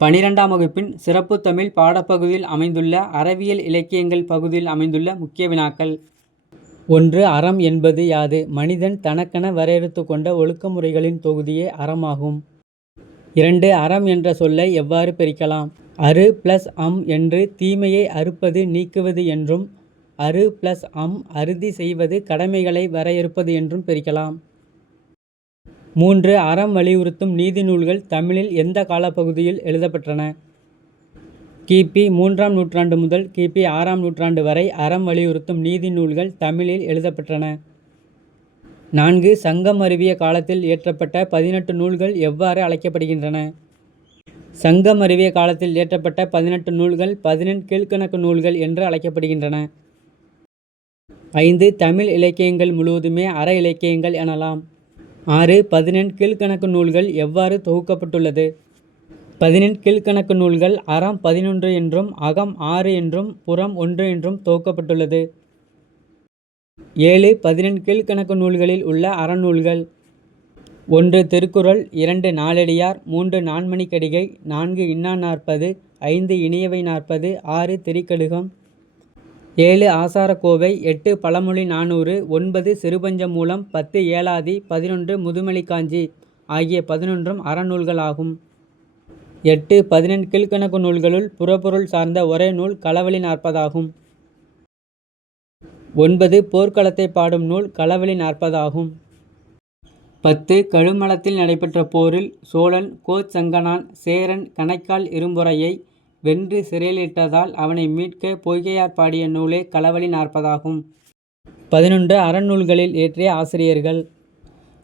12ஆம் வகுப்பின் சிறப்பு தமிழ் பாடப்பகுதியில் அமைந்துள்ள அறவியல் இலக்கியங்கள் பகுதியில் அமைந்துள்ள முக்கிய வினாக்கள். 1. அறம் என்பது யாது? மனிதன் தனக்கென வரையறுத்து கொண்ட ஒழுக்கமுறைகளின் தொகுதியே அறமாகும். 2. அறம் என்ற சொல்லை எவ்வாறு பிரிக்கலாம்? அறு + அம் என்று தீமையை அறுப்பது நீக்குவது என்றும், அறு + அம் அறுதி செய்வது கடமைகளை வரையறுப்பது என்றும் பிரிக்கலாம். 3. அறம் வலியுறுத்தும் நீதி நூல்கள் தமிழில் எந்த காலப்பகுதியில் எழுதப்பெற்றன? கிபி 3ஆம் நூற்றாண்டு முதல் கிபி 6ஆம் நூற்றாண்டு வரை அறம் வலியுறுத்தும் நீதி நூல்கள் தமிழில் எழுதப்பெற்றன. 4. சங்கம் மருவிய காலத்தில் இயற்றப்பட்ட 18 நூல்கள் எவ்வாறு அழைக்கப்படுகின்றன? சங்கம் மருவிய காலத்தில் இயற்றப்பட்ட 18 நூல்கள் 18 கீழ்க்கணக்கு நூல்கள் என்று அழைக்கப்படுகின்றன. 5. தமிழ் இலக்கியங்கள் முழுவதுமே அற இலக்கியங்கள் எனலாம். 6. 18 கீழ்க்கணக்கு நூல்கள் எவ்வாறு தொகுக்கப்பட்டுள்ளது? 18 கீழ்க்கணக்கு நூல்கள் அறம் 11 என்றும், அகம் 6 என்றும், புறம் 1 என்றும் தொகுக்கப்பட்டுள்ளது. 7. 18 கீழ்க்கணக்கு நூல்களில் உள்ள அறநூல்கள். 1. திருக்குறள், 2. நாலடியார், 3. நான்மணிக்கடிகை, 4. இன்னார்நாற்பது, 5. இனியவை 40, 6. திரிகடுகம், 7. ஆசாரக்கோவை, 8. பழமொழி 400, 9. சிறுபஞ்சமூலம், 10. ஏலாதி, 11. முதுமொழிக்காஞ்சி ஆகிய 11ம் அறநூல்களாகும். 8. 18 கீழ்க்கணக்கு நூல்களுள் புறப்பொருள் சார்ந்த ஒரே நூல் களவழி 40 ஆகும். 9. போர்க்களத்தை பாடும் நூல் களவழி 40 ஆகும். 10. கழுமலத்தில் நடைபெற்ற போரில் சோழன் கோச்சங்கனான் சேரன் கணைக்கால் இரும்பொறையை வென்று சிறையிலிட்டதால் அவனை மீட்க பொய்கையார் பாடிய நூலே களவழி 40 ஆகும். 11. அறநூல்களில் இயற்றிய ஆசிரியர்கள்.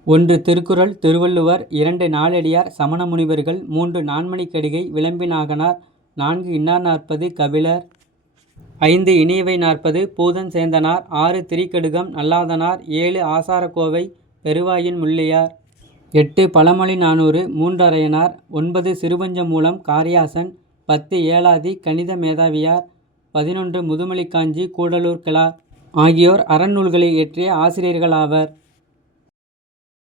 1. திருக்குறள் திருவள்ளுவர், 2. நாலடியார் சமண முனிவர்கள், 3. நான்மணிக்கடிகை விளம்பி நாகனார், 4. இன்னார்நாற்பது கபிலர், 5. இனியவை 40 பூதன் சேந்தனார், 6. திரிகடுகம் நல்லாதனார், 7. ஆசாரக்கோவை பெருவாயின் முள்ளியார், 8. பழமொழி 400 மூன்றரையனார், 9. சிறுபஞ்சமூலம் காரியாசன், 10. ஏலாதி கணித மேதாவியார், 11. முதுமொழிக்காஞ்சி கூடலூர் கிழா ஆகியோர் அறநூல்களை இயற்றிய ஆசிரியர்கள் ஆவர்.